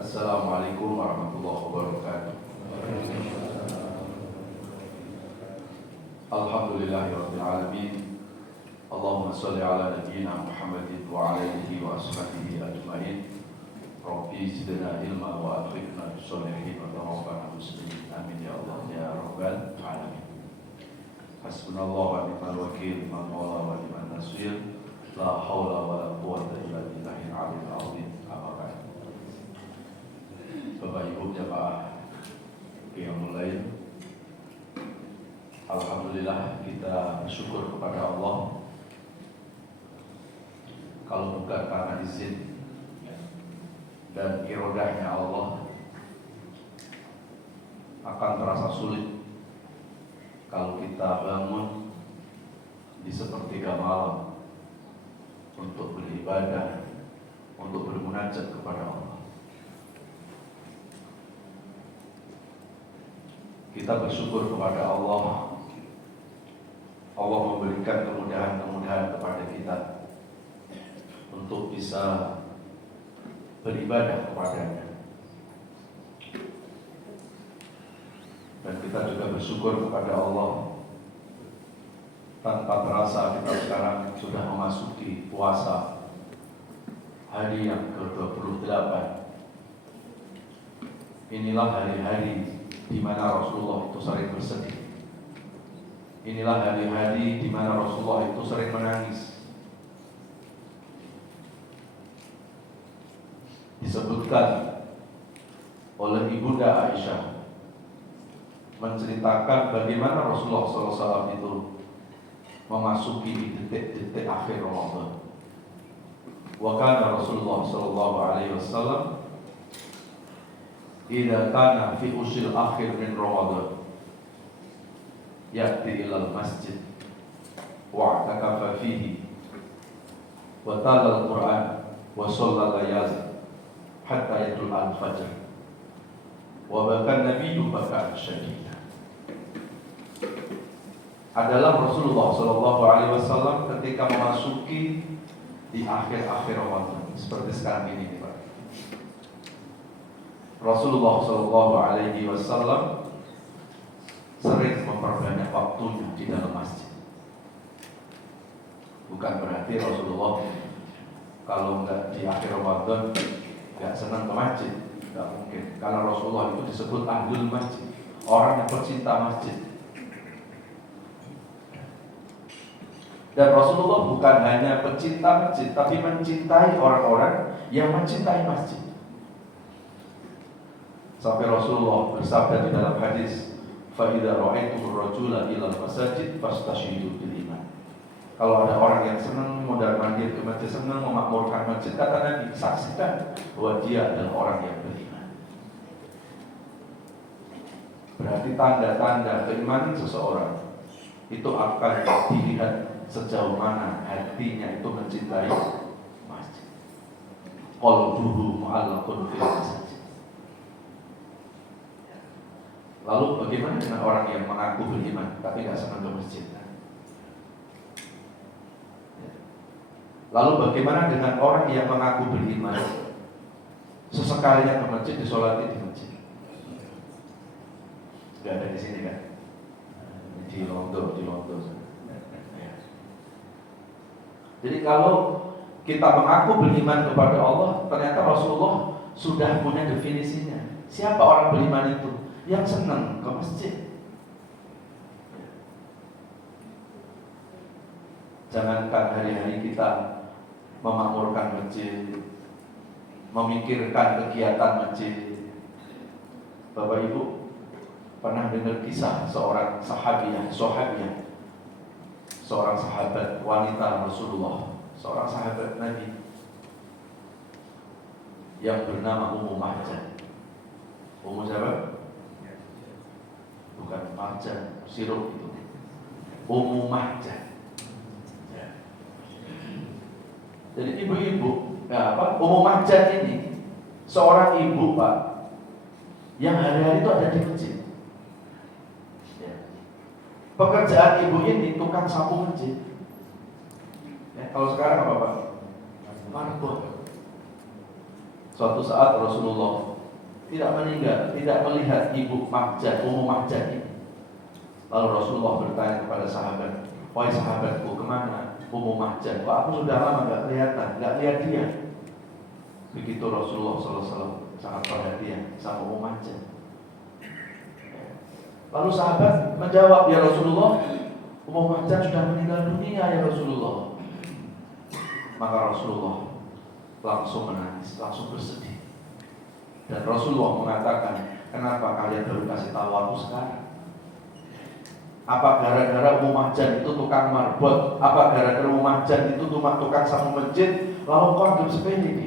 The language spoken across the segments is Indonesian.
Assalamualaikum warahmatullahi wabarakatuh. Alhamdulillahirabbil alamin. Allahumma shalli ala nabiyyina Muhammadin wa ala alihi wa ashabihi ajmain. Rabbi zidna ilma wa adkhilna bis sholihin wa tawaffana muslimin. Amin ya Allah ya rabbal alamin. Hasbunallahu wa ni'mal wakeel, man wala wa ni'man nasir. La haula wa la quwwata illa billahil aliyyil azim. Bapak Ibu jamaah Qiyamul Lail, alhamdulillah kita bersyukur kepada Allah. Kalau bukan karena izin dan irodahnya Allah, akan terasa sulit kalau kita bangun di sepertiga malam untuk beribadah, untuk bermunajat kepada Allah. Kita bersyukur kepada Allah. Allah memberikan kemudahan-kemudahan kepada kita untuk bisa beribadah kepadanya. Dan kita juga bersyukur kepada Allah. Tanpa terasa kita sekarang sudah memasuki puasa hari yang ke-28. Inilah hari-hari di mana Rasulullah itu sering bersedih. Inilah hari-hari di mana Rasulullah itu sering menangis. Disebutkan oleh Ibunda Aisyah menceritakan bagaimana Rasulullah SAW itu memasuki detik-detik akhir Ramadan. Wa kana Rasulullah SAW idza kana fi usil akhir min Ramadan ya'ti ilal masjid wa i'takafa fihi wa tala al-Qur'an wa shalla layali hatta yatul al-fajr wa baka nabiyyu baka syadida. Adalah Rasulullah SAW ketika memasuki di akhir-akhir Ramadan seperti sekarang ini, Pak. Rasulullah SAW sering memperbanyak waktunya di dalam masjid. Bukan berarti Rasulullah kalau enggak di akhir Ramadan enggak senang ke masjid, enggak mungkin. Karena Rasulullah itu disebut ahlul masjid, orang yang pecinta masjid. Dan Rasulullah bukan hanya pecinta masjid, tapi mencintai orang-orang yang mencintai masjid. Sampai Rasulullah bersabda di dalam hadis, fa idza ra'aitumur rajula ilal masajid fastashidu bil iman. Kalau ada orang yang senang mondar-mandir ke masjid, senang memakmurkan masjid, kata Nabi, saksikan bahwa dia adalah orang yang beriman. Berarti tanda-tanda keimanan seseorang itu akan dilihat sejauh mana hatinya itu mencintai masjid. Qalbuhu mu'allaqun fil masjid. Lalu bagaimana dengan orang yang mengaku beriman tapi tidak senang ke masjid? Lalu bagaimana dengan orang yang mengaku beriman sesekalinya ke masjid, disolati di masjid? Tidak ada di sini kan? Di Londo. Jadi kalau kita mengaku beriman kepada Allah, ternyata Rasulullah sudah punya definisinya. Siapa orang beriman itu? Yang senang ke masjid. Jangankan hari-hari kita memakmurkan masjid, memikirkan kegiatan masjid. Bapak Ibu pernah dengar kisah seorang sahabiah, seorang sahabat wanita Rasulullah, seorang sahabat Nabi yang bernama Ummu Mahjan. Ummu siapa? Bukan Mahjan, sirup itu. Ummu Mahjan. Ya. Jadi ibu-ibu, Ummu Mahjan ini seorang ibu, Pak, yang hari-hari itu ada di masjid. Ya. Pekerjaan ibu ini tukang sapu masjid. Ya, kalau sekarang apa, Pak? Marbot. Suatu saat Rasulullah tidak meninggal, tidak melihat ibu Mahjan, Ummu Mahjan ini. Lalu Rasulullah bertanya kepada sahabat, wahai sahabatku, kemana Ummu Mahjan? Kok aku sudah lama nggak kelihatan, nggak lihat dia. Begitu Rasulullah SAW sangat perhatian sama Ummu Mahjan. Lalu sahabat menjawab, ya Rasulullah, Ummu Mahjan sudah meninggal dunia ya Rasulullah. Maka Rasulullah langsung menangis, langsung bersedih. Dan Rasulullah mengatakan, kenapa kalian baru kasih tahu aku sekarang? Apa gara-gara Ummu Mahjan itu tukang marbot? Apa gara-gara Ummu Mahjan itu tukang sapu masjid? Lalu kau anggap sepele ini?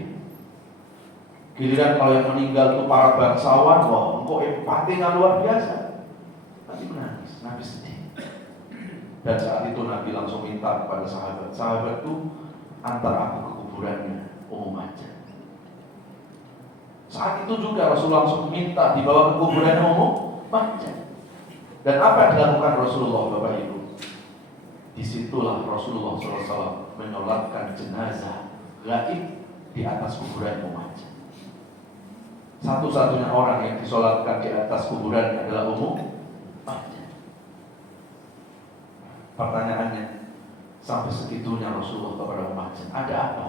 Giliran kalau yang meninggal itu para bangsawan, wah, engkau empatinya luar biasa. Nabi menangis, Nabi sedih. Dan saat itu Nabi langsung minta kepada sahabat itu antar aku ke kuburannya Ummu Mahjan. Saat itu juga Rasulullah langsung minta dibawa ke kuburan Ummu Mahjan. Dan apa yang dilakukan Rasulullah, Bapak Ibu? Disitulah Rasulullah SAW menyolatkan jenazah gaib di atas kuburan Ummu Mahjan. Satu-satunya orang yang disolatkan di atas kuburan adalah Ummu Mahjan. Pertanyaannya, sampai segitunya Rasulullah kepada Ummu Mahjan, ada apa?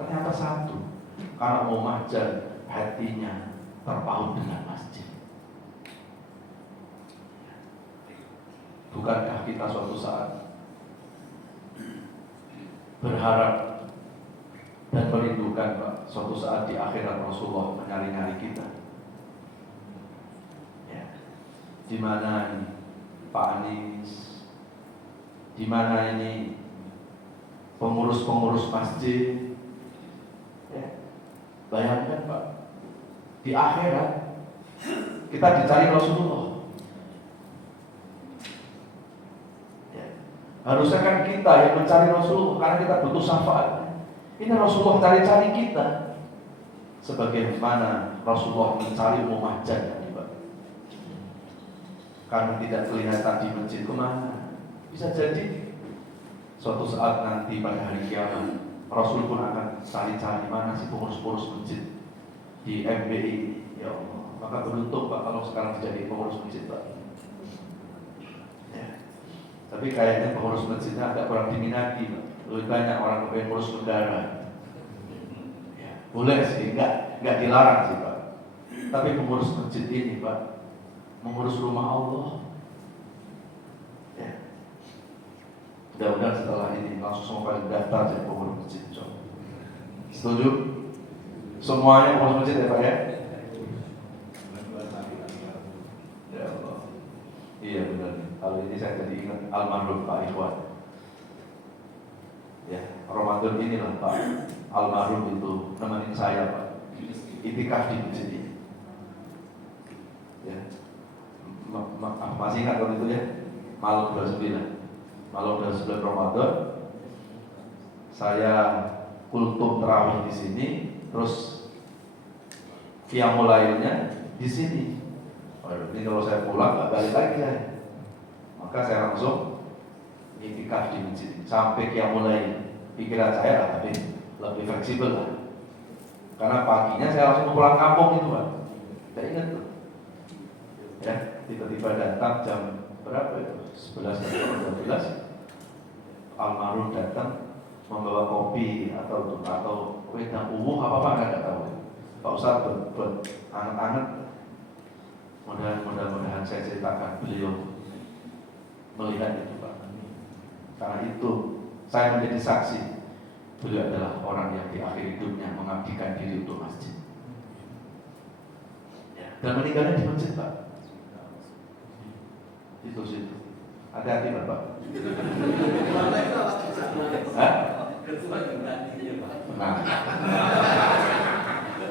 Ternyata satu, karena Ummu Mahjan hatinya terpaut dengan masjid. Bukankah kita suatu saat berharap dan merindukan, Pak, suatu saat di akhirat Rasulullah menyari-nyari kita? Ya. Di mana ini Pak Anies? Di mana ini pengurus-pengurus masjid? Ya. Bayangkan, Pak, di akhirat kita dicari Rasulullah. Harusnya kan kita yang mencari Rasulullah karena kita butuh syafaat. Ini Rasulullah cari-cari kita. Sebagaimana Rasulullah mencari Ummu Mahjan tadi, Pak. Karena tidak kelihatan di masjid, kemana? Bisa jadi suatu saat nanti pada hari kiamat Rasul pun akan cari-cari mana sih pengurus-pengurus masjid di MBI. Ya Allah, maka beruntung, Pak, kalau sekarang jadi pengurus masjid, Pak. Tapi kayaknya pengurus masjidnya agak kurang diminati, Pak. Lebih banyak orang yang ngurus negara. Ya, boleh sih, enggak dilarang sih, Pak. Tapi pengurus masjid ini, Pak, mengurus rumah Allah. Ya. Mudah-mudahan setelah ini langsung semua daftar jadi pengurus masjid. Setuju? Semuanya pengurus masjid ya, Pak, ya? Ya Allah. Iya benar. Kalau ini saya jadi ingat almarhum Pak Ikhwan. Ya, Ramadan inilah Pak almarhum itu nemenin saya, Pak, itikaf di masjid ini. Ya, masih ingat waktu itu ya, malam 29 Ramadan, saya kultum terawih di sini, terus qiyamul lailnya di sini. Ini kalau saya pulang nggak balik lagi saya. Maka saya langsung itikaf di masjid sampai qiyamul lail. Pikiran saya lah, tapi lebih fleksibel lah. Karena paginya saya langsung pulang kampung itu, Pak. Saya ingat tuh. Ya, tiba-tiba datang jam berapa itu? 11 atau 12. Almarhum datang membawa kopi atau wedang uwuh apa nggak tahu. Pak Ustadz buat anget-anget. Mudah-mudahan saya ceritakan beliau melihat itu, Pak. Karena itu saya menjadi saksi. Beliau adalah orang yang di akhir hidupnya mengabdikan diri untuk masjid. Ya, dan meninggalnya di masjid, Pak. Itu situ. Hati-hati, Bapak. Hah? Nah,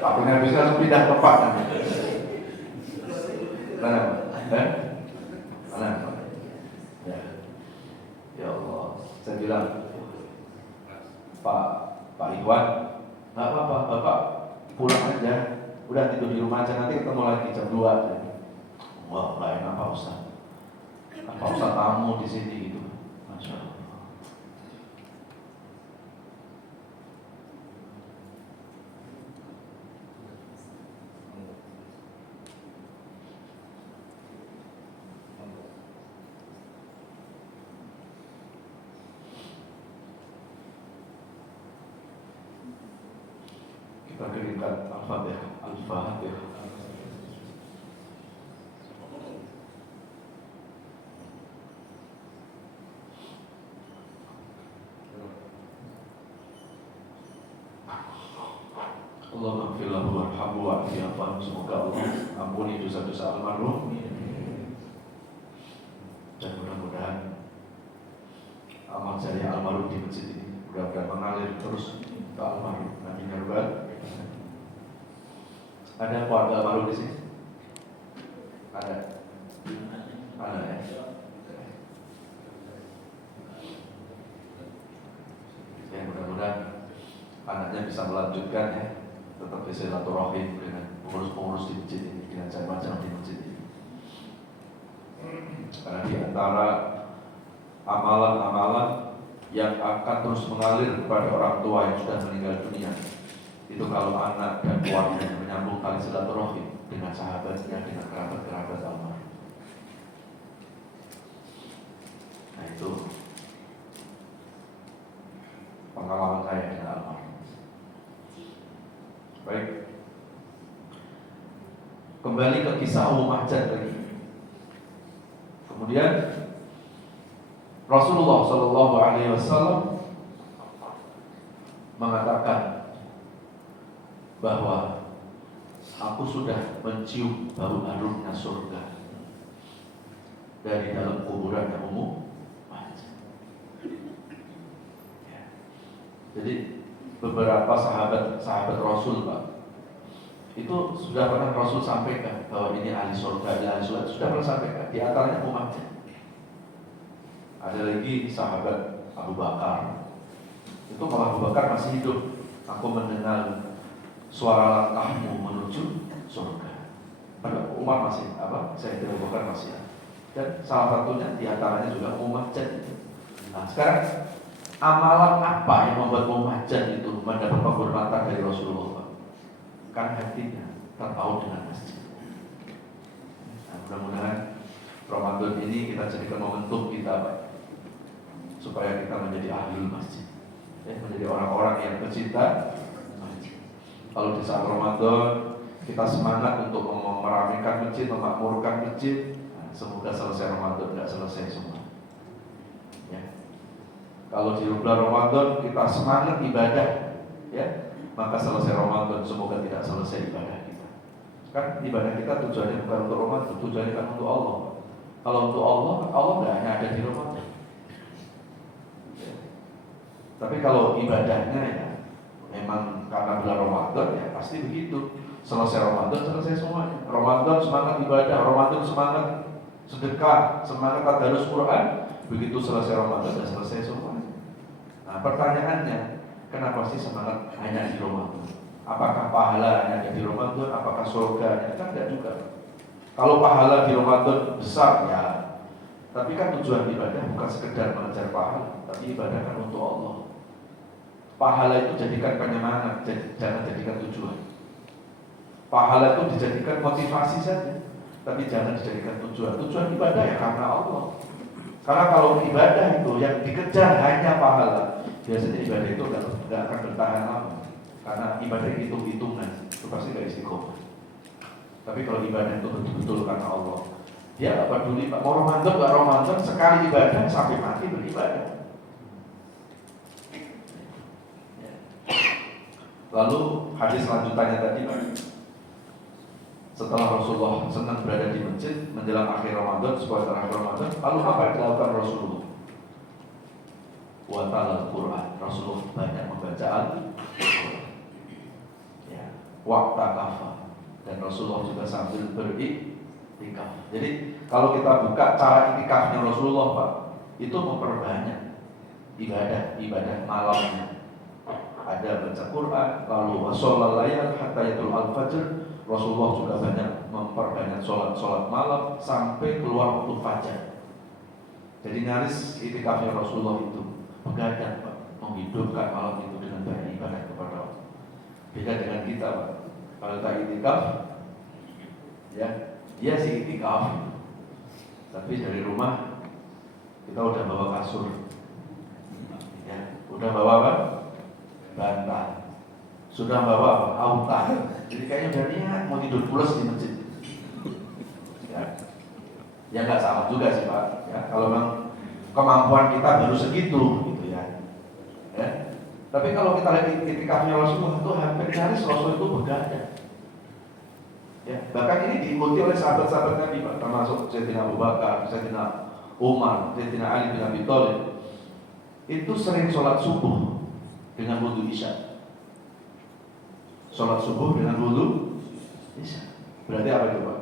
takutnya bisa langsung pindah tempat. Mana, Pak? Mana, Pak? Ya Allah, saya bilang, Pak Ikhwan, nggak apa-apa, Bapak pulang aja, udah tidur di rumah aja, nanti ketemu lagi jam 2. Wah, nggak enak Pak Ustadz. Pak Ustadz tamu di sini gitu, Masya Allah. Kita kirimkan Al-Fatihah. Al-Fatihah. Allahumma ighfir lahu warhamhu wa'afi anhu. Semoga Allah ampuni dosa-dosa almarhum. Dan mudah-mudahan amal jariah almarhum di masjid ini mudah-mudahan mengalir terus ke almarhum. Amin ya rabbal. Ada keluarga almarhum di sini? Ada ya. Ya mudah-mudahan anaknya bisa melanjutkan ya, tetap bisa silaturahim dengan pengurus-pengurus di masjid ini, dengan jamaah di masjid ini. Karena di antara amalan-amalan yang akan terus mengalir kepada orang tua yang sudah meninggal dunia, itu kalau anak dan keluarga menyambung tali silaturahim dengan sahabatnya, dengan kerabat-kerabat almarhum. Nah itu pengalaman saya dengan almarhum. Baik, kembali ke kisah Mahjan lagi. Kemudian Rasulullah Shallallahu Alaihi Wasallam mengatakan bahwa aku sudah mencium bau harumnya surga dari dalam kuburan yang umum. Jadi beberapa sahabat Rasul, Pak, itu sudah pernah Rasul sampaikan bahwa ini ahli surga, ahli surga, sudah pernah sampaikan. Di antaranya umatnya. Ada lagi sahabat Abu Bakar. Itu kalau Abu Bakar masih hidup, aku mendengar suara langkahmu menuju surga. Pada Umar masih saya tidak Abu Bakar masih. Dan salah satunya di antaranya juga Mahjan. Nah sekarang amalan apa yang membuat Mahjan itu mendapat penghormatan dari Rasulullah? Kan hatinya terpaut dengan masjid. Nah, mudah-mudahan Ramadan ini kita jadikan momentum kita, Pak, supaya kita menjadi ahlul masjid, menjadi orang-orang yang pecinta masjid. Kalau di saat Ramadan kita semangat untuk meramaikan masjid, memakmurkan masjid, nah, semoga selesai Ramadan tidak selesai semua. Kalau di bulan Ramadan kita semangat ibadah, maka selesai Ramadan semoga tidak selesai ibadah kita. Kan ibadah kita tujuannya bukan untuk Ramadan, tujuannya kan untuk Allah. Kalau untuk Allah nggak hanya ada di Ramadan. Tapi kalau ibadahnya ya memang karena bulan Ramadan ya pasti begitu. Selesai Ramadan selesai semuanya. Ramadan semangat ibadah, Ramadan semangat sedekah, semangat tadarus Quran. Begitu selesai Ramadan dan selesai semuanya. Nah pertanyaannya, kenapa sih semangat hanya di Ramadan? Apakah pahala hanya di Ramadan? Apakah surga? Kan tidak juga. Kalau pahala di Ramadan besar ya, tapi kan tujuan ibadah bukan sekedar mengejar pahala, tapi ibadah kan untuk Allah. Pahala itu jadikan penyemangat, jangan jadikan tujuan. Pahala itu dijadikan motivasi saja, tapi jangan dijadikan tujuan. Tujuan ibadah ya karena Allah. Karena kalau ibadah itu yang dikejar hanya pahala, biasanya ibadah itu nggak akan bertahan lama. Karena ibadah itu hitungan, itu pasti nggak istiqomah. Tapi kalau ibadah itu betul-betul karena Allah, dia nggak peduli Pak, mau Ramadan nggak Ramadan, sekali ibadah sampai mati beribadah. Lalu hadis lanjutannya tadi, Pak, setelah Rasulullah senang berada di masjid menjelang akhir Ramadan, setelah akhir Ramadan, lalu apa yang dilakukan Rasulullah? Wa talal Quran. Rasulullah banyak membaca Al-Quran. Ya, waqta kafa. Dan Rasulullah juga sambil beriktikaf. Jadi kalau kita buka cara iktikafnya Rasulullah, Pak, itu memperbanyak ibadah malamnya. Ada baca Quran, lalu washolal layal hatta yatul al-fajr. Rasulullah juga banyak memperbanyak sholat malam sampai keluar waktu fajar. Jadi nyaris iktikafnya Rasulullah itu begadang, Pak, menghidupkan malam itu dengan banyak ibadah kepada Allah. Beda dengan kita, Pak. Kalau tak iktikaf, dia sih iktikaf, tapi dari rumah kita udah bawa kasur, udah bawa apa? Bantal. sudah bawa apa? Auta. Jadi kayaknya udah niat mau tidur pulas di masjid. Ya nggak salah juga sih Pak. Ya, kalau memang kemampuan kita baru segitu gitu ya. Tapi kalau kita lihat itikafnya Rasulullah itu hampir nyaris Rasul itu begadang. Ya, bahkan ini diikuti oleh sahabat-sahabat Nabi, Pak, termasuk Sayyidina Abu Bakar, Sayyidina Umar, Sayyidina Ali bin Abi Thalib. Itu sering sholat subuh dengan wudu isya. Sholat subuh dengan wudu isya. Berarti apa itu, Pak?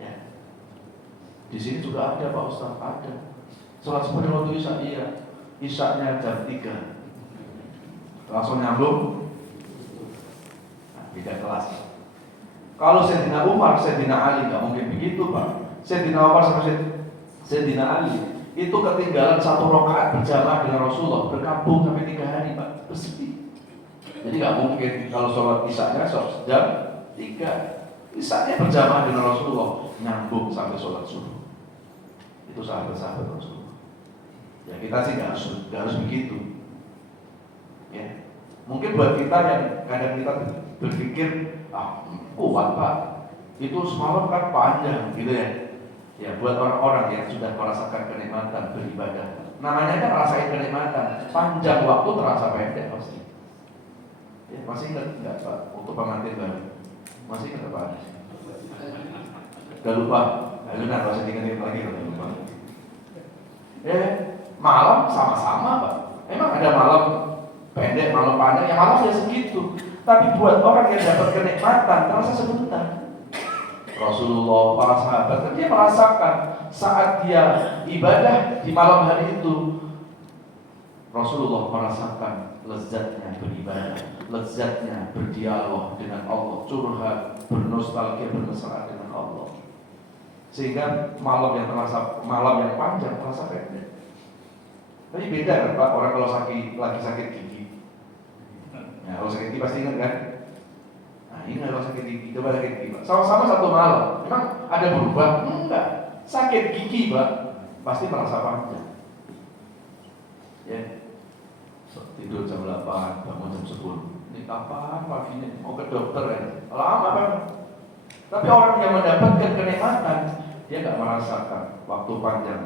Ya. Di sini juga ada Pak Ustaz, ada. Sholat subuh dengan wudu isya, iya. Isyanya jam 3. Langsung nyambung. Beda kelas. Kalau Sayyidina Umar, Sayyidina Ali nggak mungkin begitu Pak. Sayyidina Umar sama Sayyidina Ali itu ketinggalan 1 rakaat berjamaah dengan Rasulullah, berkampung sampai 3 hari Pak, bersepi. Jadi nggak mungkin kalau sholat isyanya jam 3, isyanya berjamaah dengan Rasulullah, nyambung sampai sholat subuh. Itu sahabat-sahabat Rasulullah. Ya kita sih nggak harus begitu. Ya. Mungkin buat kita yang kadang kita berpikir, kuat Pak, itu semalam kan panjang gitu ya. Ya buat orang-orang yang sudah merasakan kenikmatan beribadah, namanya kan rasain kenikmatan, panjang waktu terasa pendek pasti. Ya, masih ingat nggak Pak untuk pengantin baru? Masih ingat Pak? Udah lupa? Nggak benar, masih diingat lagi udah lupa. Malam sama-sama Pak. Emang ada malam pendek, malam panjang, yang malam ya segitu. Tapi buat orang yang dapat kenikmatan terasa sebentar. Rasulullah, para sahabat, dia merasakan saat dia ibadah di malam hari itu. Rasulullah merasakan lezatnya beribadah, lezatnya berdialog dengan Allah, curhat, bernostalgia, bermesraan dengan Allah. Sehingga malam yang panjang terasa pendek. Tapi beda kan Pak, orang kalau lagi sakit gigi. Ya, kalau sakit gigi pasti ingat kan? Nah ini kalau sakit gigi, coba sakit gigi Pak. Sama-sama 1 malam, memang ada berubah? Enggak. Sakit gigi Pak, pasti merasa panjang. Ya, tidur jam 8, bangun jam 10. Ini kapan pagi ini? Mau ke dokter ya? Lama kan? Tapi orang yang mendapatkan kenikmatan, dia nggak merasakan waktu panjang,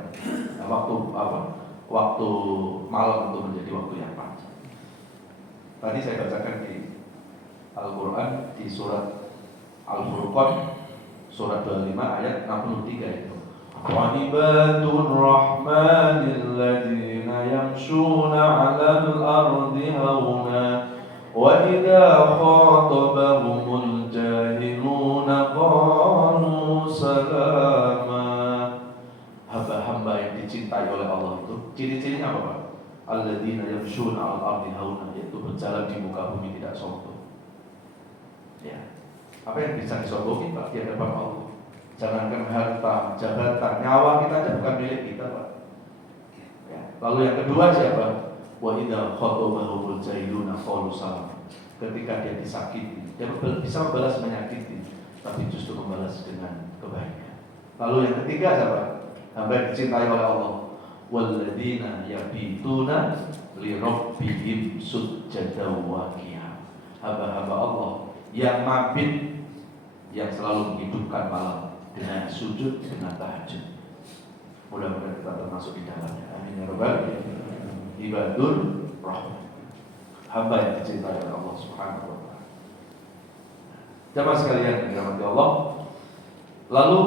waktu malam itu menjadi waktu yang panjang. Tadi saya bacakan di Al-Quran di surat Al-Furqan surat 25 ayat 63 itu. Wa ibadur rahmanil ladzina yamshuna 'alal ardi hauna wa idza khatabahumul jahiluna qalu salama. Hamba-hamba yang dicintai oleh Allah itu ciri-cirinya apa Pak? Alladzina yamshuna 'alal ardi hauna, yaitu berjalan di muka bumi tidak sombong. Ya. Apa yang bisa disombongin Pak di hadapan Allah? Jangankan harta, jabatan, nyawa kita aja bukan milik kita Pak. Ya. Lalu yang kedua siapa? Wa idza khatabahumul jahiluna qalu salam. Ketika dia disakiti, dia bisa membalas menyakiti, tapi justru membalas dengan kebaikan. Lalu yang ketiga siapa? Hamba yang dicintai oleh Allah. Walladzina yabituna li rabbihim sujjadan wa qiyam. Hamba-hamba Allah yang mabit, yang selalu menghidupkan malam dengan sujud, dengan tahajud. Mudah-mudahan kita termasuk di dalamnya. Amin ya rabbal alamin. Ibadur rahman, hamba yang dicintai oleh Allah Subhanahu wa taala. Jamaah sekalian yang dirahmati Allah. Lalu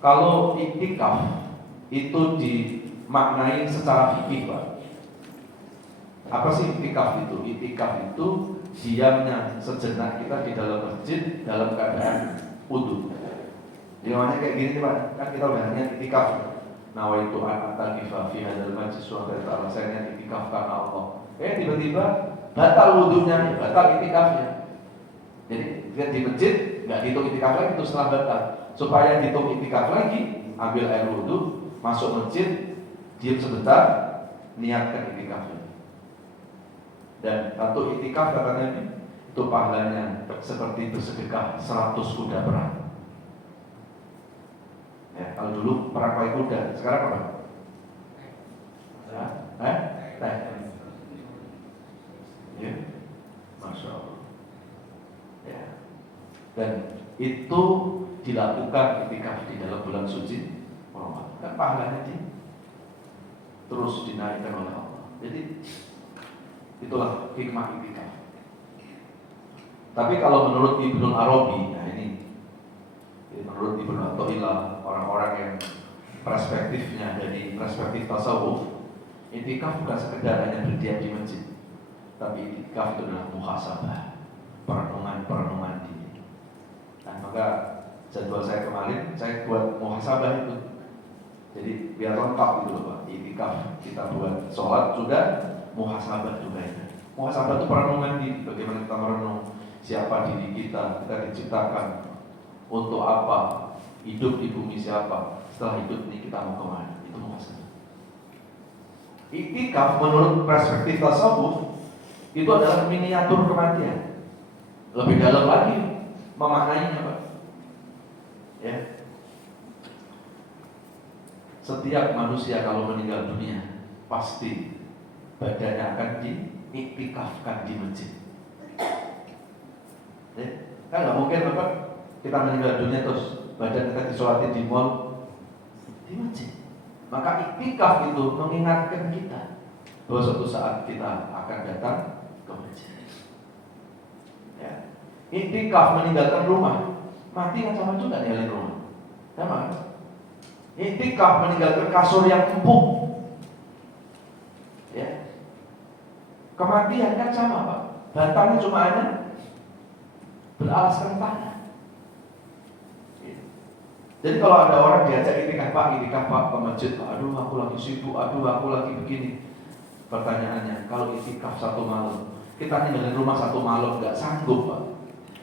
kalau iktikaf itu dimaknai secara fikih Pak. Apa sih iktikaf itu? Iktikaf itu diamnya sejenak kita di dalam masjid dalam keadaan wudu. Namanya kayak gini Pak, kan kita udah niat iktikaf. Nawaitu an atakifa fi hadzal majlis wa ta'ala, saya niat iktikaf karena Allah. Tiba-tiba batal wudunya, batal iktikafnya. Jadi dia di masjid nggak dihitung iktikaf lagi, itu setelah batal. Supaya dihitung iktikaf lagi, ambil air wudu, masuk masjid, diam sebentar, niatkan iktikafnya. Dan satu iktikaf kata Nabi itu pahalanya seperti bersedekah 100 kuda perang. Ya, kalau dulu perang pakai kuda, sekarang apa? Dan itu dilakukan itikaf di dalam bulan suci Ramadan. Kan pahalanya terus dinaikkan oleh Allah. Jadi itulah hikmah itikaf. Tapi kalau menurut Ibnu Arabi, nah ini menurut Ibnu Athaillah, orang-orang yang perspektifnya dari perspektif tasawuf, itikaf bukan sekedar hanya berdiam di masjid, tapi itikaf itu adalah muhasabah, perenungan diri. Nah, maka jadwal saya kemarin saya buat muhasabah itu. Jadi biar lengkap gitu loh Pak. Itikaf kita buat sholat sudah, muhasabah juga ya. Muhasabah itu perenungan diri, bagaimana kita merenung siapa diri kita diciptakan untuk apa, hidup di bumi siapa, setelah hidup ini kita mau kemana, itu muhasabah. Itikaf menurut perspektif tasawuf itu adalah miniatur kematian. Lebih dalam lagi memaknainya Pak. Ya. Setiap manusia kalau meninggal dunia pasti badannya akan diiktikafkan di masjid. Ya. Kan nggak mungkin Bapak kita meninggal dunia terus badan kita disolati di mall, di masjid. Maka iktikaf itu mengingatkan kita bahwa suatu saat kita akan datang ke masjid. Ya. Iktikaf meninggalkan rumah, mati kan sama juga ninggalin rumah. Sama. Iktikaf meninggalkan kasur yang empuk. Ya. Kematian kan sama Pak. Batangnya cuma hanya beralaskan tanah. Jadi kalau ada orang diajak itikaf Pak ke masjid, aduh aku lagi sibuk, aduh aku lagi begini. Pertanyaannya, kalau itikaf 1 malam, kita ninggalin rumah 1 malam nggak sanggup Pak.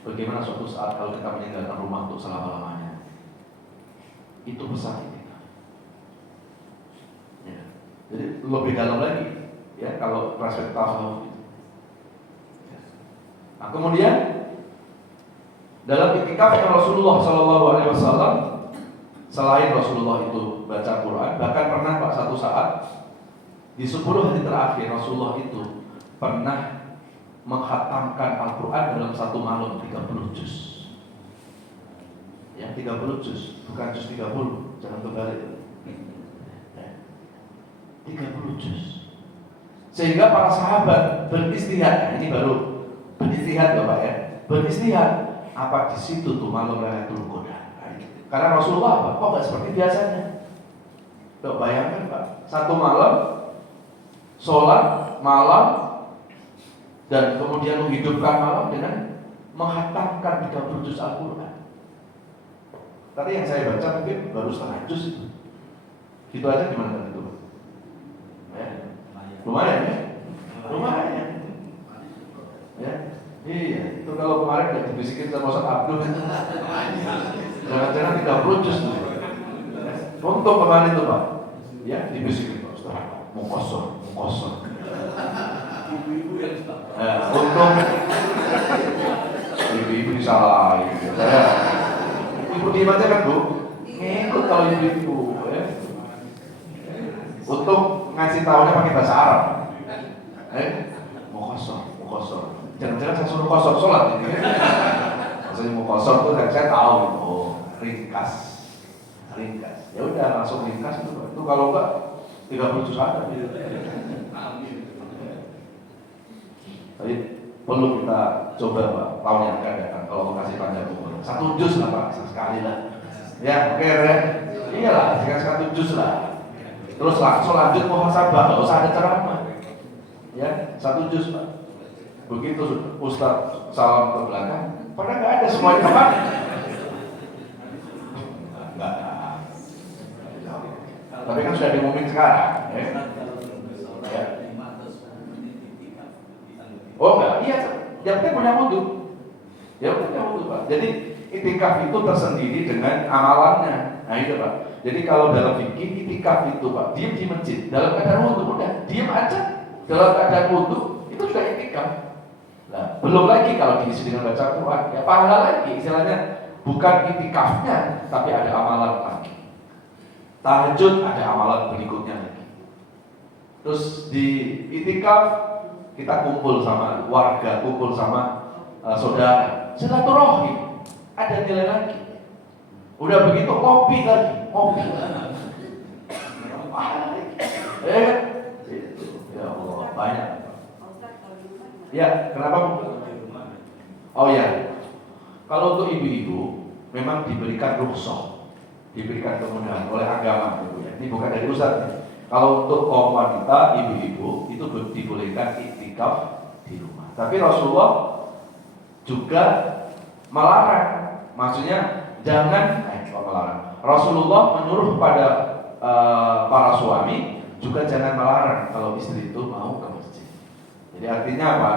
Bagaimana suatu saat kalau kita meninggalkan rumah untuk selama-lamanya? Itu pesan itikaf. Ya. Jadi lebih dalam lagi, ya kalau perspektif tasawuf. Nah kemudian dalam itikafnya Rasulullah SAW, selain Rasulullah itu baca Quran, bahkan pernah Pak satu saat di 10 hari terakhir Rasulullah itu pernah menghatamkan Al-Quran dalam 1 malam 30 juz. Ya 30 juz, bukan juz 30, jangan kebalik. 30 juz. Sehingga para sahabat beristihad, ini baru beristihad Bapak ya, beristihad apa di situ tuh malam Lailatul Qadar. Karena Rasulullah apa? Kok nggak seperti biasanya? Tuh bayangkan Pak, 1 malam sholat malam dan kemudian menghidupkan malam dengan menghatamkan 30 juz Al-Quran. Tadi yang saya baca mungkin baru setengah juz itu. Gitu aja gimana kan itu? Ya. Lumayan ya? Lumayan. Ya. Iya, itu kalau kemarin nggak dibisikin sama Ustaz Abdul, jangan-jangan 30 juz tuh. Untuk kemarin itu Pak, ya dibisikin Pak Ustaz, mau kosong. Untung ibu-ibu disalahin. Saya ibu diem aja kan Bu, ngikut kalau ibu-ibu. Ya. Untung ngasih tahunya pakai bahasa Arab. Mau kosong. Jangan-jangan saya suruh kosong sholat ini. Maksudnya mau kosong tuh saya tahu gitu. Oh, ringkas. Ya udah langsung ringkas itu. Itu kalau enggak 30 juz ada. Tapi perlu kita coba Pak tahun yang akan datang kalau mau kasih panjang umur. 1 juz lah Pak, sekali lah. Ya, oke ya. Iyalah, sekarang 1 juz lah. Terus langsung lanjut muhasabah, enggak usah ada ceramah. Ya, 1 juz Pak. Begitu Ustaz salam ke belakang, padahal nggak ada semuanya Pak. Nggak. Tapi kan sudah diumumin sekarang. Ya. Oh enggak, iya. Yang penting punya wudhu. Pak. Jadi itikaf itu tersendiri dengan amalannya. Nah itu Pak. Jadi kalau dalam fikih itikaf itu Pak, diam di masjid dalam keadaan wudhu, udah diam aja dalam keadaan wudhu itu sudah itikaf. Nah, belum lagi kalau diisi dengan baca Quran, ya pahala lagi, istilahnya bukan itikafnya, tapi ada amalan lagi. Tahajud ada amalan berikutnya lagi. Terus di itikaf kita kumpul sama warga, kumpul sama saudara, silaturahim. ada nilai lagi. Udah begitu kopi lagi. Itu ya Allah banyak. Ya, kenapa? Oh ya, kalau untuk ibu-ibu memang diberikan rukhsah, diberikan kemudahan oleh agama gitu ya. Ini bukan dari Ustaz. Kalau untuk kaum wanita, ibu-ibu itu dibolehkan iktikaf di rumah. Tapi Rasulullah juga melarang, maksudnya jangan melarang. Rasulullah menyuruh pada para suami juga jangan melarang kalau istri itu mau ke masjid. Jadi artinya apa?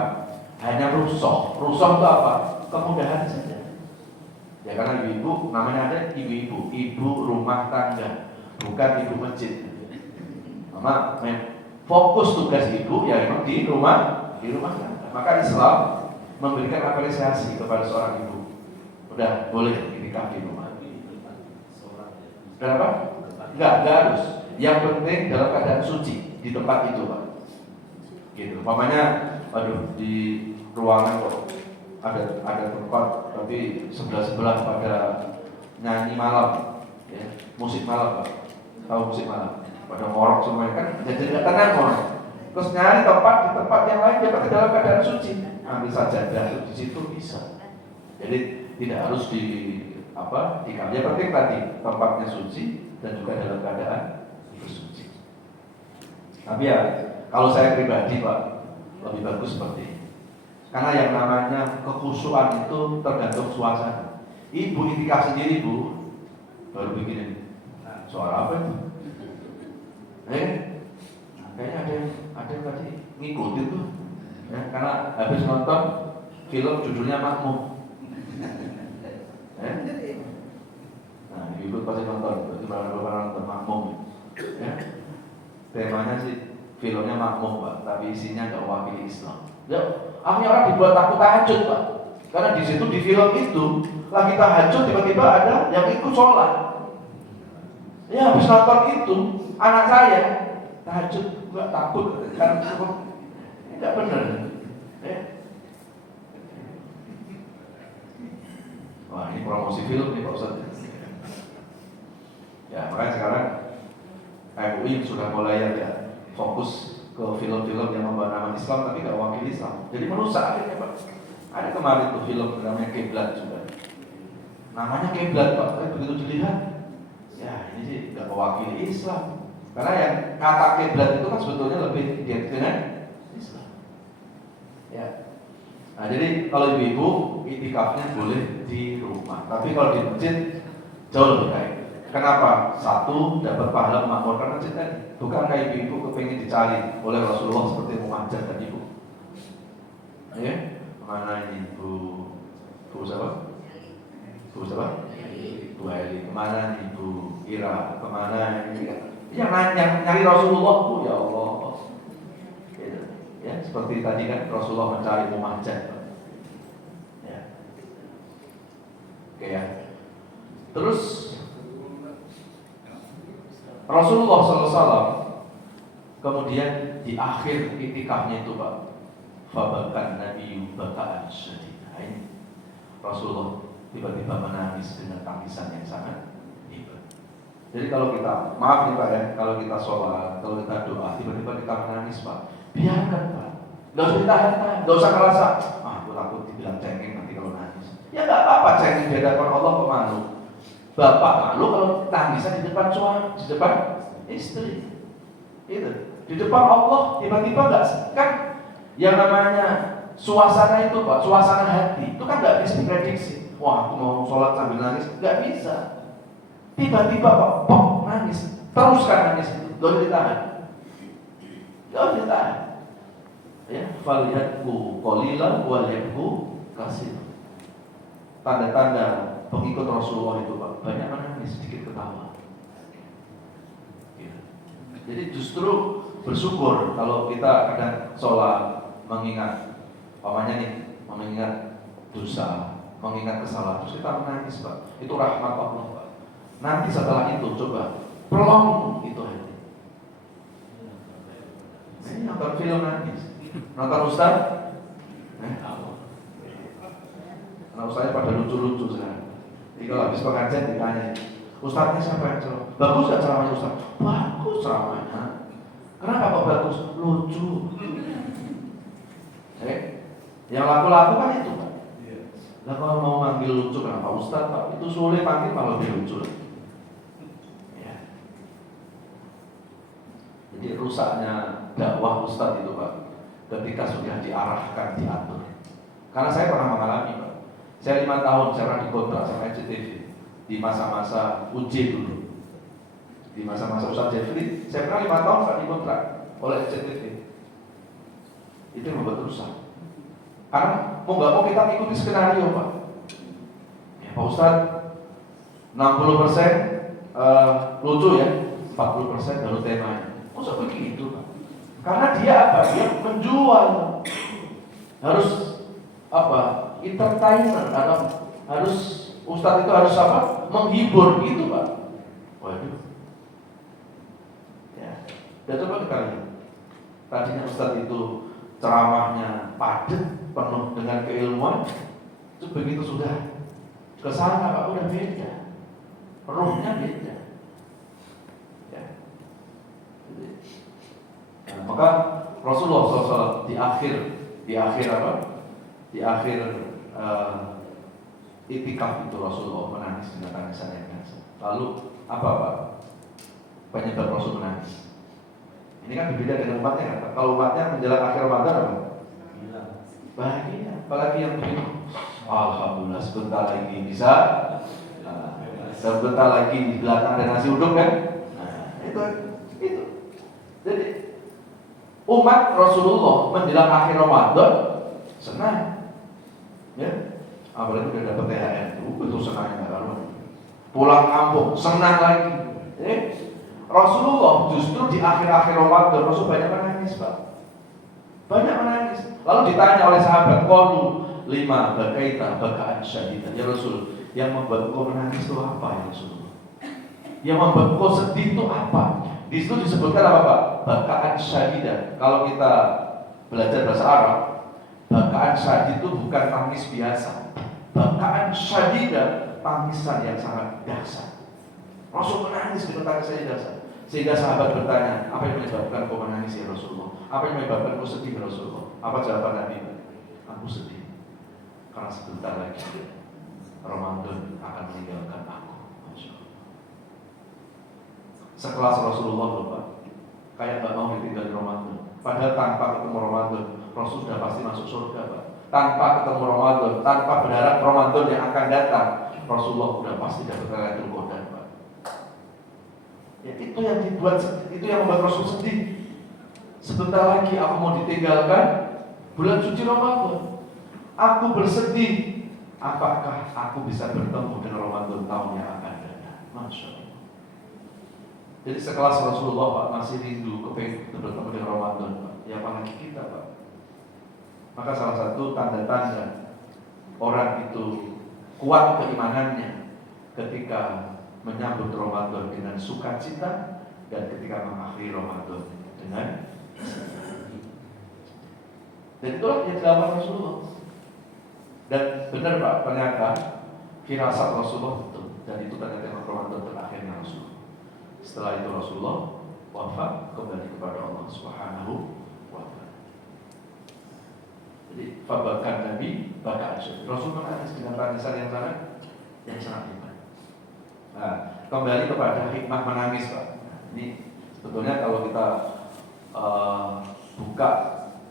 Hanya rukhsah. Rukhsah itu apa? Kemudahan saja. Ya karena ibu namanya ada ibu-ibu, ibu rumah tangga, bukan ibu masjid. Mama fokus tugas ibu ya memang di rumah tangga. Maka Islam memberikan apresiasi kepada seorang ibu. Udah boleh iktikaf di rumah. Kenapa? Enggak harus. Yang penting dalam keadaan suci di tempat itu, Pak. Gitu. Umpamanya, di ruangan kok ada tempat tapi sebelah pada nyanyi malam, ya, musik malam, Pak. Tahu musik malam? Pada ngorok semuanya kan jadi nggak tenang orang. Terus nyari tempat di tempat yang lain dapat dalam keadaan suci, ambil sajadah di situ bisa. Jadi tidak harus dikam. Yang penting tadi tempatnya suci dan juga dalam keadaan bersuci. Tapi ya kalau saya pribadi Pak lebih bagus seperti ini. Karena yang namanya kekhusyuan itu tergantung suasana. Ibu iktikaf sendiri Bu baru bikin ini. Suara apa itu? Kayaknya ada yang tadi ngikutin tuh. Ya, karena habis nonton film judulnya Makmum. Nah, ibu pasti nonton, itu nonton Makmum. Ya. Temanya sih filmnya Makmum Pak, tapi isinya nggak mewakili Islam. Ya, akhirnya orang dibuat takut tahajud Pak, karena di situ di film itu lagi tahajud tiba-tiba ada yang ikut sholat. Ya habis nonton itu anak saya tahajud nggak takut karena nggak benar. Wah ini promosi film nih Pak Ustadz. Ya makanya sekarang MUI sudah mulai ya fokus ke film-film yang membawa nama Islam tapi nggak wakili Islam. Jadi merusak akhirnya Pak. Ada kemarin tuh film namanya Kiblat juga. Namanya Kiblat Pak, tapi begitu dilihat, ya ini sih nggak mewakili Islam. Karena yang kata Kiblat itu kan sebetulnya lebih identik dengan Islam. Ya. Nah jadi kalau ibu-ibu iktikafnya boleh di rumah, tapi kalau di masjid jauh lebih baik. Kenapa? Satu, dapat pahala memakmurkan masjid tadi. Bukan kayak ibu kepengen dicari oleh Rasulullah seperti Muhammad tadi Bu. Ya, mana ini Bu siapa? Bu siapa? Bu Eli. Kemana nih Bu Ira? Kemana ini? Yang nyari Rasulullah Bu, ya Allah. Ya, seperti tadi kan Rasulullah mencari Muhammad. Ya. Oke ya. Terus Rasulullah SAW kemudian di akhir iktikafnya itu Pak, fabakan Nabi bakaan syadid. Ini Rasulullah tiba-tiba menangis dengan tangisan yang sangat hebat. Jadi kalau kita, maaf nih Pak ya, kalau kita sholat, kalau kita doa, tiba-tiba kita menangis Pak, biarkan Pak, nggak usah ditahan, nggak usah ngerasa, aku takut dibilang cengeng nanti kalau nangis. Ya nggak apa-apa cengeng di hadapan Allah pemalu. Bapak malu kalau tangisan di depan suami, di depan istri, itu di depan Allah tiba-tiba nggak kan yang namanya suasana itu Pak, suasana hati itu kan nggak bisa diprediksi. Wah aku mau sholat sambil nangis, nggak bisa. Tiba-tiba Pak, pok nangis, teruskan nangis itu, nggak boleh ditahan, nggak boleh ditahan. Ya, faliyatku qalilan waliyatku kasir. Tanda-tanda pengikut Rasulullah itu Pak, banyak menangis, sedikit ketawa. Jadi justru bersyukur kalau kita kadang sholat mengingat, mengingat dosa, mengingat kesalahan, terus kita menangis Pak. Itu rahmat Allah Pak. Nanti setelah itu coba pelong itu hati. Ini nonton film nangis, nonton Ustaz. Nah Ustaznya pada lucu-lucu sekarang. Jadi kalau habis pengajian ditanya, Ustadznya siapa yang ceramah? Bagus gak ceramahnya Ustadz? Bagus ceramahnya. Kenapa kok bagus? Lucu. Yang laku-laku kan itu kan. Nah kalau mau manggil lucu kenapa Ustadz Pak? Itu sulit panggil kalau lebih lucu. Ya. Jadi rusaknya dakwah Ustadz itu Pak, ketika sudah diarahkan, diatur. Karena saya pernah mengalami Pak. Saya 5 tahun saya dikontrak sama SCTV di masa-masa uji dulu. Di masa-masa Ustadz Jeffrey, saya pernah 5 tahun Pak dikontrak oleh SCTV. Itu yang membuat rusak. Karena mau nggak mau kita ikuti skenario Pak. Ya, Pak Ustadz 60% lucu ya, 40% baru temanya. Masa begitu Pak? Karena dia apa? Dia menjual. Harus apa? Entertainer atau harus Ustadz itu harus apa? Menghibur gitu Pak. Waduh. Ya. Dan coba kita lihat. Tadinya Ustadz itu ceramahnya padat, penuh dengan keilmuan. Itu begitu sudah ke sana Pak, udah beda. Rohnya beda. Ya. Nah, maka Rasulullah SAW di akhir apa? Di akhir itikaf itu Rasulullah menangis dengan tangisan yang biasa. Lalu apa Pak penyebab Rasul menangis? Ini kan berbeda dengan umatnya kan? Kalau umatnya menjelang akhir Ramadan apa? Bahagia. Apalagi yang begitu. Alhamdulillah sebentar lagi bisa. Sebentar lagi di belakang ada nasi uduk kan? Itu. Jadi umat Rasulullah menjelang akhir Ramadan senang. Ya, apalagi udah dapat THR itu senangnya nggak karuan. Pulang kampung senang lagi. Rasulullah justru di akhir-akhir Ramadan Rasul banyak menangis Pak. Banyak menangis. Lalu ditanya oleh sahabat, qalu lima bakaita bakaan syadidan. Ya Rasul, yang membuat kau menangis itu apa ya Rasulullah? Yang membuat kau sedih itu apa? Di situ disebutkan apa Pak? Bakaan syadidan. Kalau kita belajar bahasa Arab, bakaan syadid itu bukan tangis biasa. Bakaan syadidan, tangisan yang sangat dahsyat. Rasul menangis dengan tangisan yang dahsyat. Sehingga sahabat bertanya, apa yang menyebabkan kau menangis ya Rasulullah? Apa yang menyebabkan kau sedih ya Rasulullah? Apa jawaban Nabi? Aku sedih karena sebentar lagi Ramadan akan meninggalkan aku. Masya Allah. Sekelas Rasulullah loh Pak, kayak gak mau ditinggal di Ramadan. Padahal tanpa ketemu Ramadan, Rasul sudah pasti masuk surga Pak. Tanpa ketemu Ramadan, tanpa berharap Ramadan yang akan datang, Rasulullah sudah pasti dapat Lailatul Qadar Pak. Ya, itu yang membuat Rasul sedih. Sebentar lagi aku mau ditinggalkan bulan suci Ramadan. Aku bersedih. Apakah aku bisa bertemu dengan Ramadan tahun yang akan datang? Masya Allah. Jadi sekelas Rasulullah Pak masih rindu kepengen bertemu dengan Ramadan Pak. Ya apalagi kita Pak. Maka salah satu tanda-tanda orang itu kuat keimanannya ketika menyambut Ramadan dengan sukacita dan ketika mengakhiri Ramadan dengan dan itulah yang dilakukan Rasulullah. Dan benar Pak, ternyata firasat Rasulullah betul. Dan itu ternyata yang Ramadan terakhirnya Rasulullah. Setelah itu Rasulullah wafat kembali kepada Allah Subhanahu wa ta'ala. Jadi fabakan Nabi bakaan syaitan. Rasul menangis dengan tangisan yang sangat hebat. Nah, kembali kepada hikmah menangis Pak. Ini sebetulnya kalau kita buka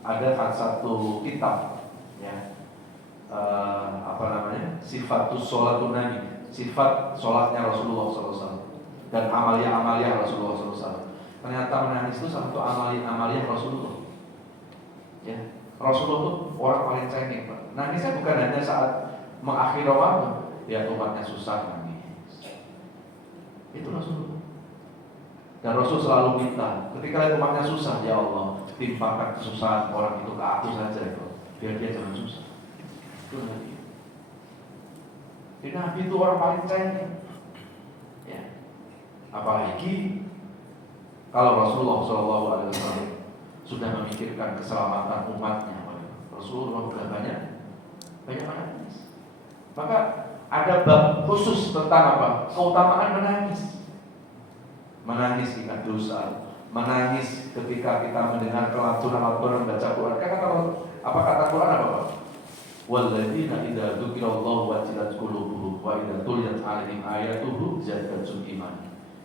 ada satu kitab ya, sifatus sholatun Nabi, sifat sholatnya Rasulullah SAW dan amalia-amalia Rasulullah SAW. Ternyata menangis itu satu amalia Rasulullah. Ya, Rasulullah itu orang paling cengeng Pak. Nangisnya bukan hanya saat mengakhiri Ramadan, ya umatnya susah nangis. Itu Rasulullah. Dan Rasul selalu minta, ketika umatnya susah, ya Allah, timpakan kesusahan orang itu ke aku saja, biar dia jangan susah. Itu Nabi. Jadi Nabi itu orang paling cengeng. Ya. Apalagi kalau Rasulullah SAW sudah memikirkan keselamatan umatnya, Rasulullah sudah banyak menangis. Maka Ada bab khusus tentang apa? Keutamaan menangis. Menangis ingat dosa, menangis ketika kita mendengar kelantunan baca Quran. Apa kata Quran apa Pak? Walladzina idza dzukirallahu wajilat qulubuhum wa idza tuliyat 'alaihim ayatuhu zadatuhum iman.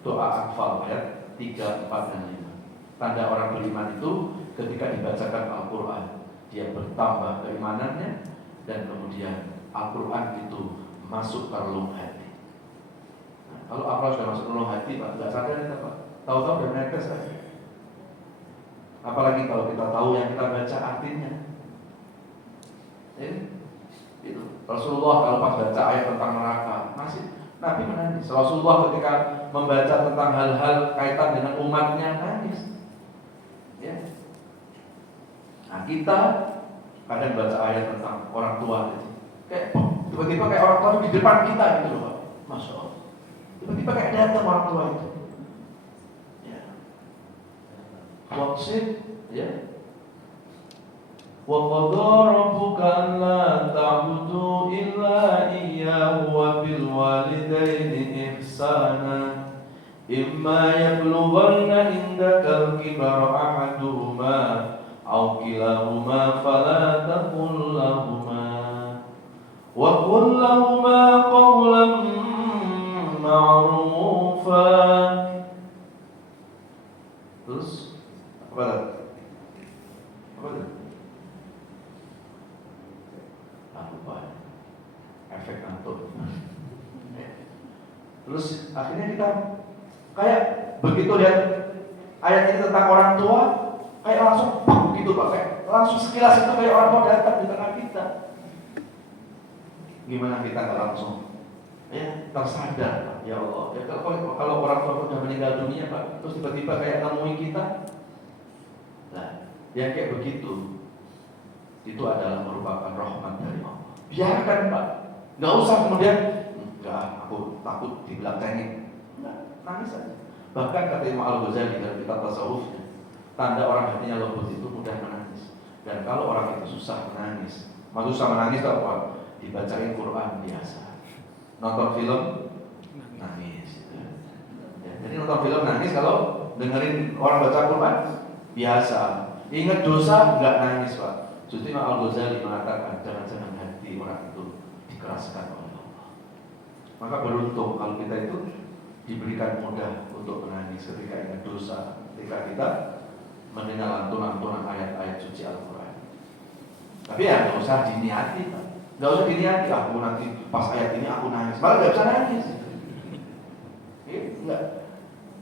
Doa Anfal ayat 3, 4 dan 5. Tanda orang beriman itu ketika dibacakan Al-Quran, dia bertambah keimanannya dan kemudian Al-Quran itu masuk ke relung hati. Nah, kalau Al-Quran sudah masuk ke relung hati, Pak, nggak sadar kita Pak, tahu-tahu udah menetes saja. Apalagi kalau kita tahu yang kita baca artinya. Itu Rasulullah kalau pas baca ayat tentang neraka, masih Nabi menangis. Rasulullah ketika membaca tentang hal-hal kaitan dengan umatnya nangis. Ya. Nah, kita kadang baca ayat tentang orang tua gitu. Kayak tiba-tiba kayak orang tua di depan kita gitu loh Pak. Masya Allah. Tiba-tiba kayak datang orang tua itu. Ya. Waqsid, ya. Wa qadha rabbuka alla ta'budu illa iyyahu wa bil walidayni ihsana. Imma yablughanna indaka al-kibara ahaduhuma aw kilahuma fala taqul lahumā wa qul lahumā qawlan ma'rūfā. Terus apa lagi? Efek ngantuk. Terus akhirnya kita kayak begitu lihat ayat ini tentang orang tua, kayak langsung gitu Pak, kayak langsung sekilas itu kayak orang mau datang di tengah kita. Gimana kita nggak langsung tersadar, ya Allah. Ya, kalau orang tua sudah meninggal dunia Pak, terus tiba-tiba kayak nemuin kita, nah yang kayak begitu itu adalah merupakan rahmat dari Allah. Biarkan Pak, nggak usah kemudian aku takut dibilang cengeng, nangis aja. Bahkan kata Imam Al-Ghazali dalam kitab tasawufnya, tanda orang hatinya lembut itu mudah menangis. Dan kalau orang itu susah menangis, susah menangis itu apa? Dibacain Quran biasa. Nonton film nangis. Ya, jadi nonton film nangis, kalau dengerin orang baca Quran biasa. Ingat dosa nggak nangis Pak. Jadi Imam Al-Ghazali mengatakan jangan-jangan hati orang itu dikeraskan oleh Allah. Maka beruntung kalau kita itu diberikan mudah untuk menangis ketika ingat dosa, ketika kita mendengar lantunan ayat-ayat suci Al-Quran. Tapi ya nggak usah diniati, nggak usah diniati. Aku nanti pas ayat ini aku nangis, malah nggak bisa nangis.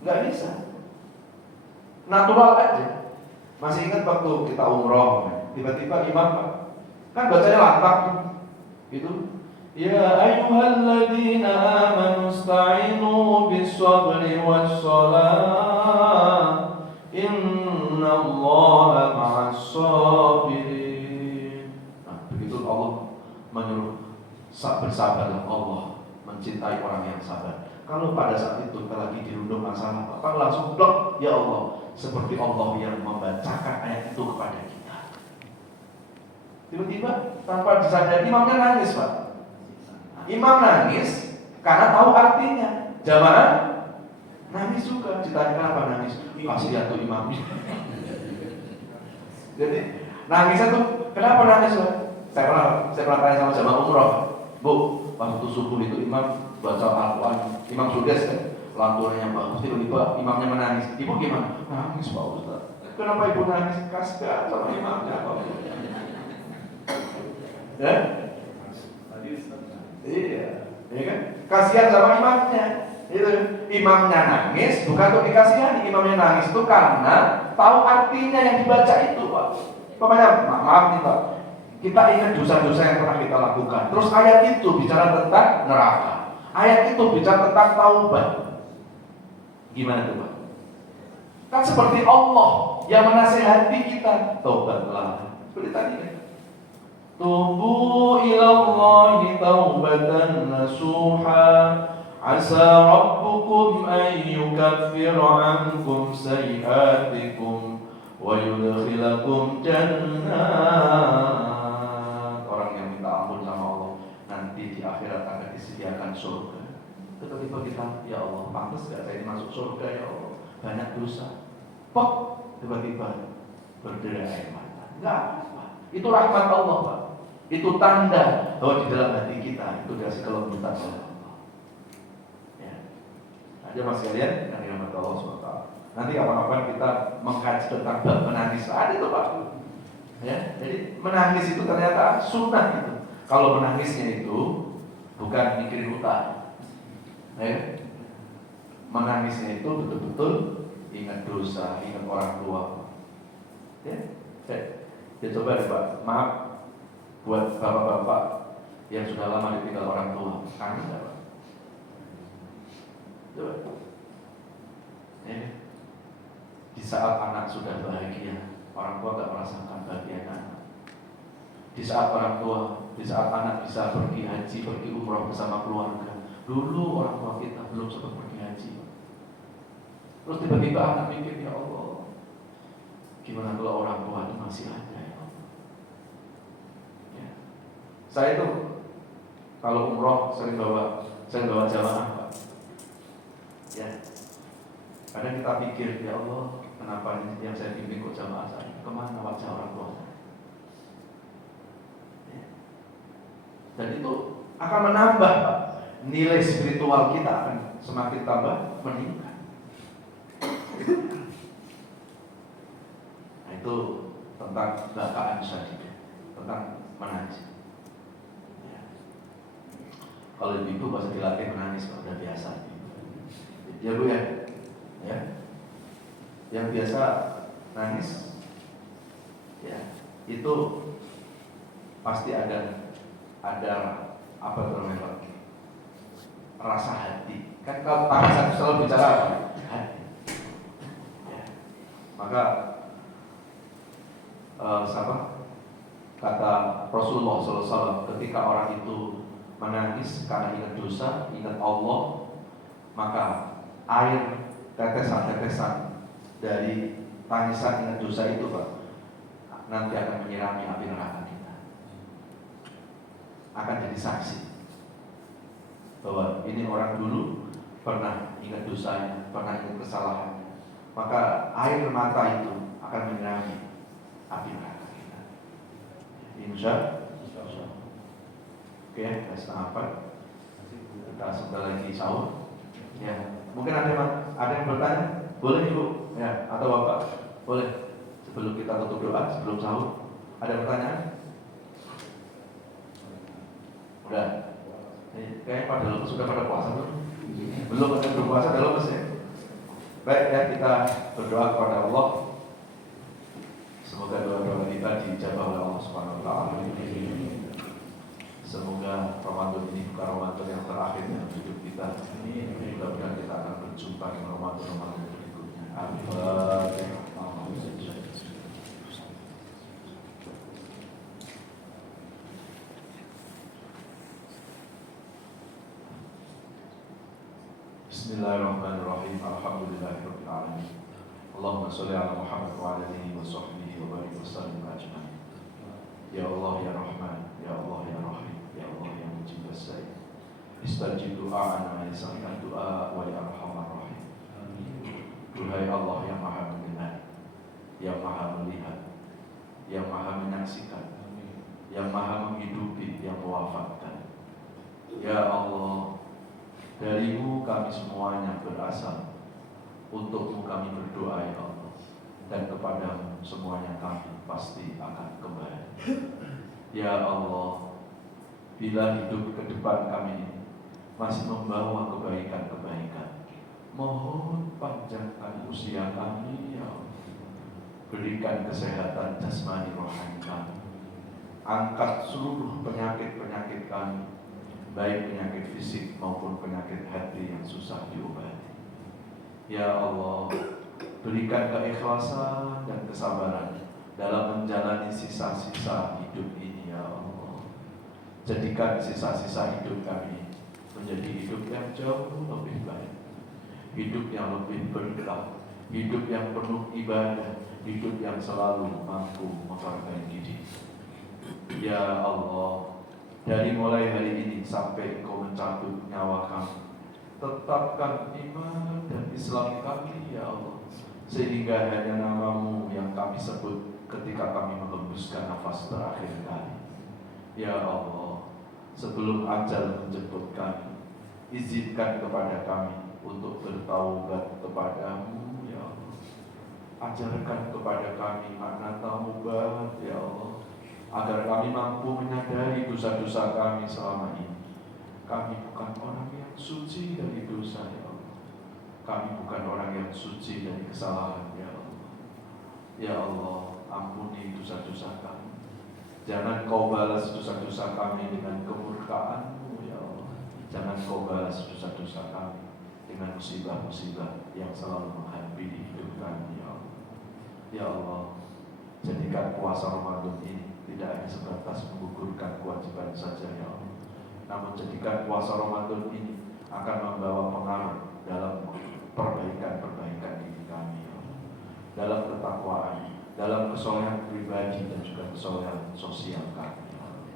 Nggak bisa. Natural aja. Masih ingat waktu kita umroh, tiba-tiba imam kan bacanya lantang gitu. Ya ayyuhalladzina amanu ista'inu bis-sabri was-shalah innallaha ma'as-sabirin. Nah, begitu Allah menyuruh bersabarlah, Allah mencintai orang yang sabar. Kalau pada saat itu kita lagi dirundung masalah, apa langsung blok, ya Allah, seperti Allah yang membacakan ayat itu kepada kita. Tiba-tiba tanpa disadari imamnya nangis Pak. Imam nangis karena tahu artinya. Jamaah nangis juga. Ditanya kenapa nangis? Kasihan tuh imamnya. Jadi nangisnya tuh kenapa nangis Pak? Saya pernah tanya sama jamaah umroh, Bu, waktu subuh itu imam baca Al-Quran, imam sudes kan, lantunannya bagus, tiba-tiba imamnya menangis. Ibu gimana? Nangis Pak Ustaz. Kenapa ibu nangis? Kasihan sama imamnya Pak. Ya? Iya, ya kan? Kasihan sama imamnya. Itu imamnya nangis bukan untuk dikasihani, imamnya nangis itu karena tahu artinya yang dibaca itu, Pak. Pokoknya maaf nih Pak, kita ingat dosa-dosa yang pernah kita lakukan. Terus ayat itu bicara tentang neraka, ayat itu bicara tentang taubat. Gimana tuh Pak? Kan seperti Allah yang menasihati kita, taubatlah. Seperti tadi kan? Tubu ilallahi taubatan nasuha asa rabbukum an yukaffira ankum sayyiatikum wa yudkhilakum jannat. Orang yang minta ampun sama Allah nanti di akhirat akan disediakan Tiba-tiba kita, ya Allah, pantas gak saya masuk surga ya Allah, banyak dosa. Pok, tiba-tiba berderai air mata. Enggak apa-apa. Itu rahmat Allah, Pak. Itu tanda bahwa di dalam hati kita itu dikasih kelembutan oleh Allah. Ya. Aja mas kalian yang dirahmati Allah SWT. Nanti kapan-kapan kita mengkaji tentang bab menangis. Ada itu Pak. Ya, jadi menangis itu ternyata sunnah itu. Kalau menangisnya itu bukan mikirin utang. Ya. Menangisnya itu betul-betul ingat dosa, ingat orang tua. Ya coba deh Pak, maaf buat bapak-bapak yang sudah lama ditinggal orang tua, kangen nggak Pak? Coba. Di saat anak sudah bahagia, orang tua nggak merasakan bahagia anak. Di saat orang tua, di saat anak bisa pergi haji, pergi umroh bersama keluarga. Dulu orang tua kita belum sempat pergi haji. Terus tiba-tiba anak mikir, ya Allah, gimana kalau orang tua itu masih ada ya Allah? Ya. Saya itu kalau umroh sering bawa jamaah Pak. Ya. Kadang kita pikir, ya Allah, kenapa yang saya bimbing kok jamaah saya? Kemana wajah orang tua saya? Ya. Dan itu akan menambah Pak. Nilai spiritual kita akan semakin tambah meningkat. Nah, itu tentang bakaan syadidah, tentang menangis. Ya. Kalau ibu pasti dilatih menangis, kalau udah biasa. Ya Bu ya. Ya. Yang biasa nangis, ya itu pasti ada apa namanya, rasa hati. Kan kalau tangan selalu bicara apa? Hati. Ya. Maka kata Rasulullah SAW, ketika orang itu menangis karena ingat dosa, ingat Allah, maka air tetesan-tetesan dari tangisan ingat dosa itu Pak, nanti akan menyirami api neraka kita. Akan jadi saksi bahwa ini orang dulu pernah ingat dosanya, pernah ingat kesalahannya. Maka air mata itu akan menyirami api neraka kita. Insya Allah. Oke, setengah 4. Kita sebentar lagi sahur. Ya, mungkin ada yang bertanya, boleh Ibu, ya, atau Bapak, boleh. Sebelum kita tutup doa, sebelum sahur, ada pertanyaan? Udah. Kayaknya pada lemes, sudah pada puasa belum? Belum ada berpuasa, ada lemes ya. Baik ya, kita berdoa kepada Allah. Semoga doa-doa kita dijabah oleh Allah Subhanahu wa taala. Semoga Ramadan ini bukan Ramadan yang terakhir dalam hidup kita. Mudah-mudahan kita akan berjumpa dengan Ramadan berikutnya. Amin. Bismillahirrahmanirrahim. Alhamdulillahirabbil alamin. Allahumma shalli ala Muhammad wa ala alihi wa sahbihi wa barik wa sallim ajmain. Ya Allah ya Rahman, ya Allah ya Rahim, ya Allah ya Mujib as-Sa'id. Istajib du'a'ana ya sami'ad du'a wa ya Arhamar Rahim. Duhai Allah yang Maha mendengar, yang Maha melihat, yang Maha menyaksikan, yang Maha menghidupi, yang mewafatkan. Ya Allah, darimu kami semuanya berasal, untukmu kami berdoa ya Allah, dan kepadamu semuanya kami pasti akan kembali. Ya Allah, bila hidup ke depan kami ini masih membawa kebaikan-kebaikan, mohon panjangkan usia kami ya Allah. Berikan kesehatan jasmani rohani kami. Angkat seluruh penyakit-penyakit kami, baik penyakit fisik maupun penyakit hati yang susah diobati. Ya Allah, berikan keikhlasan dan kesabaran dalam menjalani sisa-sisa hidup ini ya Allah. Jadikan sisa-sisa hidup kami menjadi hidup yang jauh lebih baik, hidup yang lebih berkah, hidup yang penuh ibadah, hidup yang selalu mampu menghargai diri. Ya Allah, dari mulai hari ini sampai Engkau mencabut nyawa kami, tetapkan iman dan Islam kami ya Allah, sehingga hanya nama-Mu yang kami sebut ketika kami menghembuskan nafas terakhir kali. Ya Allah, sebelum ajal menjemput kami, izinkan kepada kami untuk bertaubat kepada-Mu ya Allah. Ajarkan kepada kami makna taubat ya Allah, agar kami mampu menyadari dosa-dosa kami selama ini. Kami bukan orang yang suci dari dosa ya Allah. Kami bukan orang yang suci dari kesalahan ya Allah. Ya Allah, ampuni dosa-dosa kami. Jangan Kau balas dosa-dosa kami dengan kemurkaan-Mu ya Allah. Jangan Kau balas dosa-dosa kami dengan musibah-musibah yang selalu menghampiri hidup kami ya Allah. Ya Allah, jadikan puasa Ramadan ini tidak hanya sebatas menggugurkan kewajiban saja ya Allah, namun jadikan puasa Ramadan ini akan membawa pengaruh dalam perbaikan-perbaikan diri kami ya Allah, dalam ketakwaan, dalam kesolehan pribadi dan juga kesolehan sosial kami ya Allah.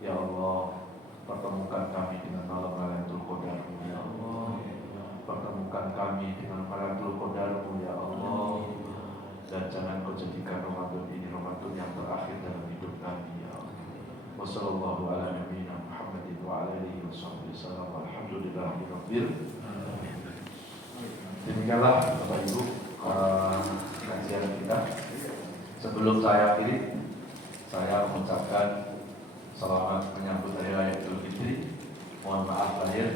Ya Allah, pertemukan kami dengan malam Lailatul Qadar-Mu ya Allah. Pertemukan kami dengan Lailatul Qadar-Mu ya Allah. Dan jangan Kau jadikan Ramadan ini Ramadan yang terakhir dalam hidup kami ya Allah. Wassallallahu ala nabiyina Muhammadin wa ala alihi wasallam. Alhamdulillahirabbil alamin. Demikianlah Bapak Ibu kajian kita. Sebelum saya akhiri, saya mengucapkan selamat menyambut Hari Raya Idul Fitri. Mohon maaf lahir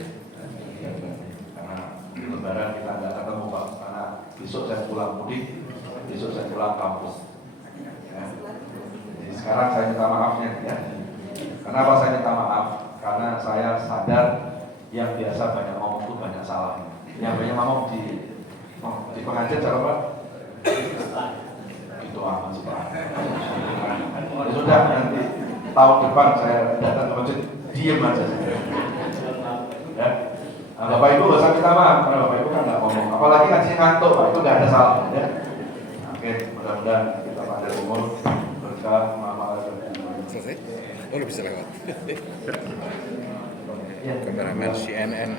dan batin, karena di Lebaran kita nggak ketemu Pak, karena besok saya pulang mudik, besok saya pulang kampus ya. Jadi sekarang saya minta maafnya ya. Kenapa saya minta maaf? Karena saya sadar yang biasa banyak ngomong itu banyak salahnya. Yang banyak ngomong di pengajian cara Pak? Itu aman sih Pak. Ya sudah, nanti tahun depan saya datang ke masjid diem aja ya. Nah, Bapak Ibu gak usah minta maaf karena Bapak Ibu kan nggak ngomong, apalagi ngaji ngantuk Pak, itu nggak ada salah ya. Oke, mudah-mudahan kita panjang umur, berkah, maaf. Selesai? Oh, lu bisa lewat. Kameramen CNN.